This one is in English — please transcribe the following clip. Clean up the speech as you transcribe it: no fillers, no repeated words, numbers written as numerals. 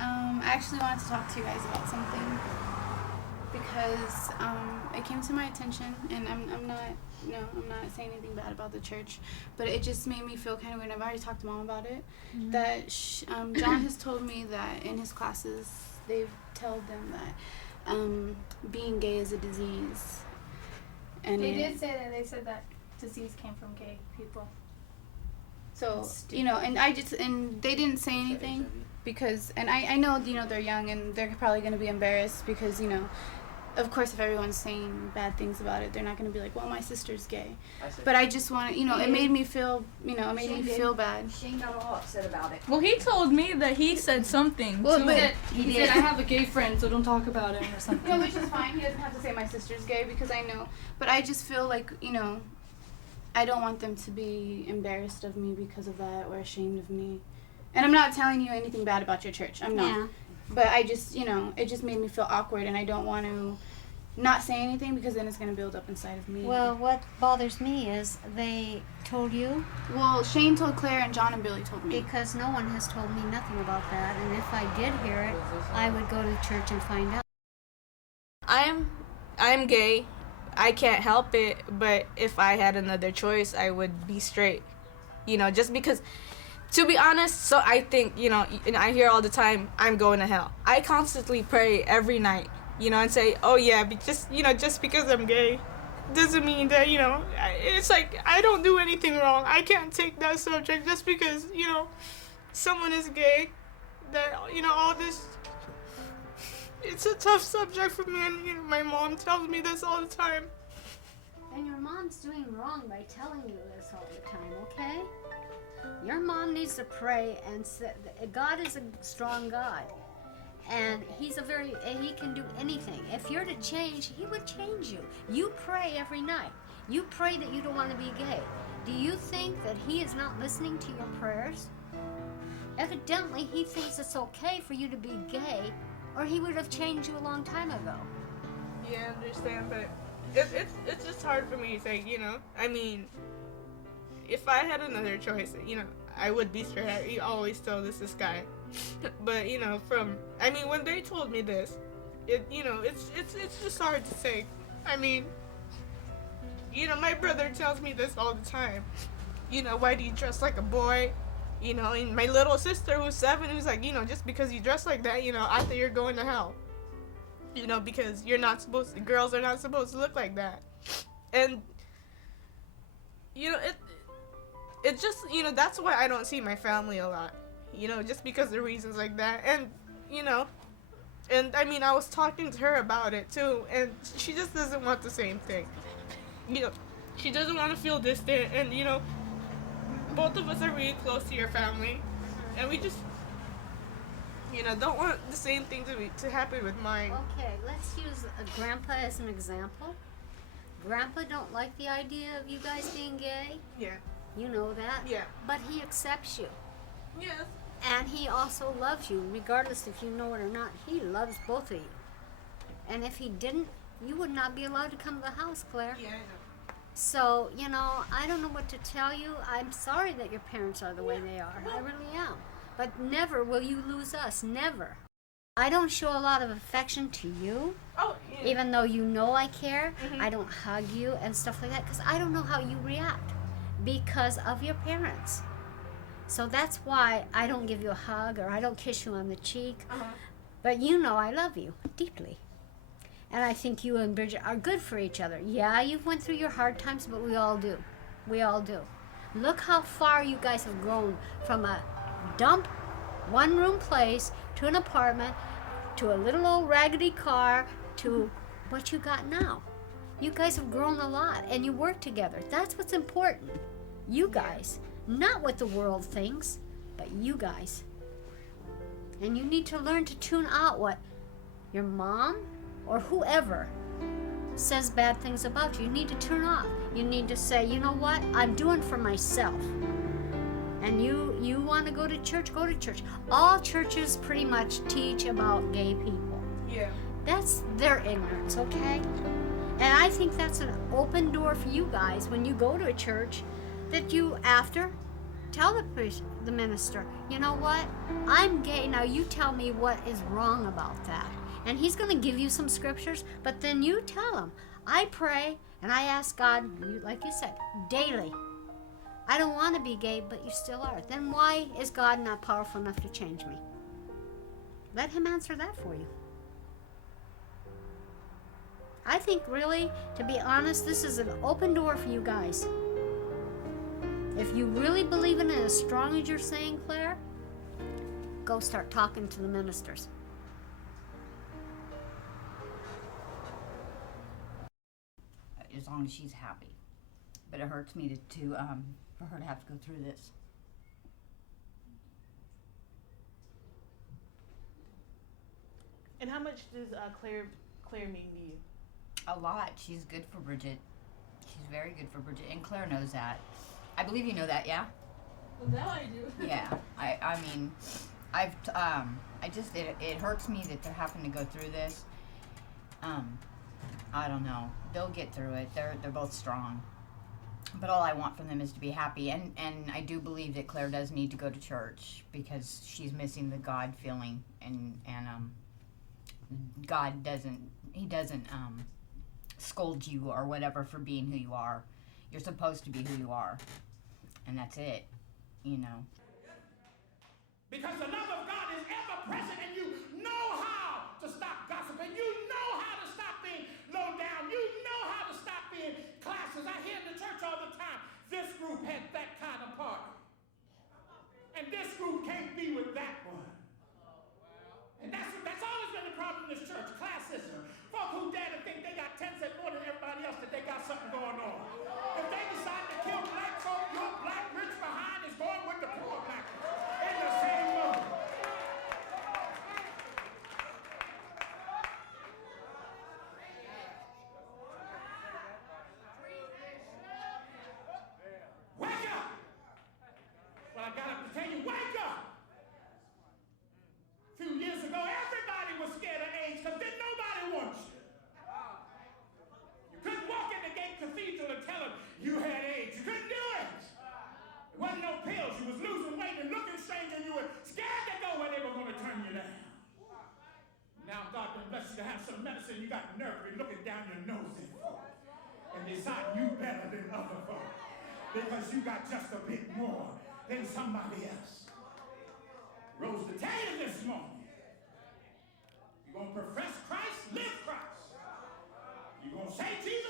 I actually wanted to talk to you guys about something because it came to my attention, and I'm not saying anything bad about the church, but it just made me feel kind of weird. I've already talked to Mom about it. Mm-hmm. That John has told me that in his classes they've told them that being gay is a disease. And they did say that. They said that disease came from gay people. So, and they didn't say anything because, and I know, they're young and they're probably going to be embarrassed because, of course, if everyone's saying bad things about it, they're not going to be like, well, my sister's gay. But I just want to, it made me feel, feel bad. Shane got all upset about it. Well, he told me that he said something. Well, but he said, I have a gay friend, so don't talk about him or something. No, which is fine. He doesn't have to say my sister's gay because I know. But I just feel like, I don't want them to be embarrassed of me because of that or ashamed of me. And I'm not telling you anything bad about your church. I'm not. Yeah. But I just, it just made me feel awkward, and I don't want to not say anything because then it's going to build up inside of me. Well, what bothers me is they told you? Well, Shane told Claire and John and Billy told me. Because no one has told me nothing about that, and if I did hear it, I would go to the church and find out. I'm gay. I can't help it, but if I had another choice, I would be straight. Just because, to be honest, so I think, and I hear all the time, I'm going to hell. I constantly pray every night, and say, oh yeah, but just because I'm gay doesn't mean that, it's like, I don't do anything wrong. I can't take that subject just because, someone is gay, that, all this. It's a tough subject for me, and my mom tells me this all the time. And your mom's doing wrong by telling you this all the time, okay? Your mom needs to pray and say, God is a strong God, and he can do anything. If you're to change, he would change you. You pray every night. You pray that you don't want to be gay. Do you think that he is not listening to your prayers? Evidently, he thinks it's okay for you to be gay, or he would have changed you a long time ago. Yeah, I understand, but it's just hard for me to say, I mean, if I had another choice, I would be straight. I always tell this guy. But, when they told me this, it's just hard to say. I mean, my brother tells me this all the time. Why do you dress like a boy? And my little sister who's 7, who's like, just because you dress like that, I think you're going to hell. Because girls are not supposed to look like that. And, it just, that's why I don't see my family a lot. Just because of reasons like that. And, and I mean, I was talking to her about it too, and she just doesn't want the same thing. She doesn't want to feel distant, and, both of us are really close to your family, and we just, don't want the same thing to happen with mine. Okay, let's use Grandpa as an example. Grandpa don't like the idea of you guys being gay. Yeah. You know that. Yeah. But he accepts you. Yes. And he also loves you, regardless if you know it or not. He loves both of you. And if he didn't, you would not be allowed to come to the house, Claire. Yeah, I know. So, I don't know what to tell you. I'm sorry that your parents are the way they are. I really am. But never will you lose us. Never. I don't show a lot of affection to you. Oh, yeah. Even though I care. Mm-hmm. I don't hug you and stuff like that because I don't know how you react because of your parents. So that's why I don't give you a hug or I don't kiss you on the cheek. Uh-huh. But I love you deeply. And I think you and Bridget are good for each other. Yeah, you've went through your hard times, but we all do. We all do. Look how far you guys have grown from a dump, one-room place to an apartment, to a little old raggedy car, to what you got now. You guys have grown a lot, and you work together. That's what's important. You guys. Not what the world thinks, but you guys. And you need to learn to tune out what your mom or whoever says bad things about you. You need to turn off. You need to say, you know what? I'm doing for myself. And you want to go to church? Go to church. All churches pretty much teach about gay people. Yeah. That's their ignorance, okay? And I think that's an open door for you guys when you go to a church that you, after, tell the minister, you know what? I'm gay. Now you tell me what is wrong about that. And he's going to give you some scriptures, but then you tell him, I pray and I ask God, like you said, daily. I don't want to be gay, but you still are. Then why is God not powerful enough to change me? Let him answer that for you. I think really, to be honest, this is an open door for you guys. If you really believe in it as strong as you're saying, Claire, go start talking to the ministers. As long as she's happy. But it hurts me to for her to have to go through this. And how much does Claire mean to you? A lot. She's good for Bridget. She's very good for Bridget, and Claire knows that. I believe you know that, yeah? Well, now I do. Yeah. I mean, it hurts me that they're having to go through this. I don't know. They'll get through it. They're both strong. But all I want from them is to be happy, and I do believe that Claire does need to go to church because she's missing the God feeling, and God doesn't scold you or whatever for being who you are. You're supposed to be who you are, and that's it, you know. Because the love of God is ever present, and you know how to stop gossiping. You know how to stop being low down. You know how to stop being classes. I hear in the church all the time, this group had that kind of party. And this group can't be with that one. And that's always been the problem in this church, classism. Folk who dare to think they got 10 cents more than everybody else, that they got something going on. If they decide to kill black folk, your black rich behind is going with the poor black in the same mode. Wake up! Well, I got up to tell you, wake up! A few years ago, everybody was scared of AIDS because then nobody wants you. You couldn't walk in the gate cathedral and tell them you had AIDS. You couldn't do it. There wasn't no pills. You was losing weight and looking strange, and you were scared to go where they were going to turn you down. Now God done bless you to have some medicine. You got nerve looking down your nose at folk and decide you better than other folk because you got just a bit more than somebody else. Rose to tell you this morning, you're going to profess Christ, live Christ. You're going to say Jesus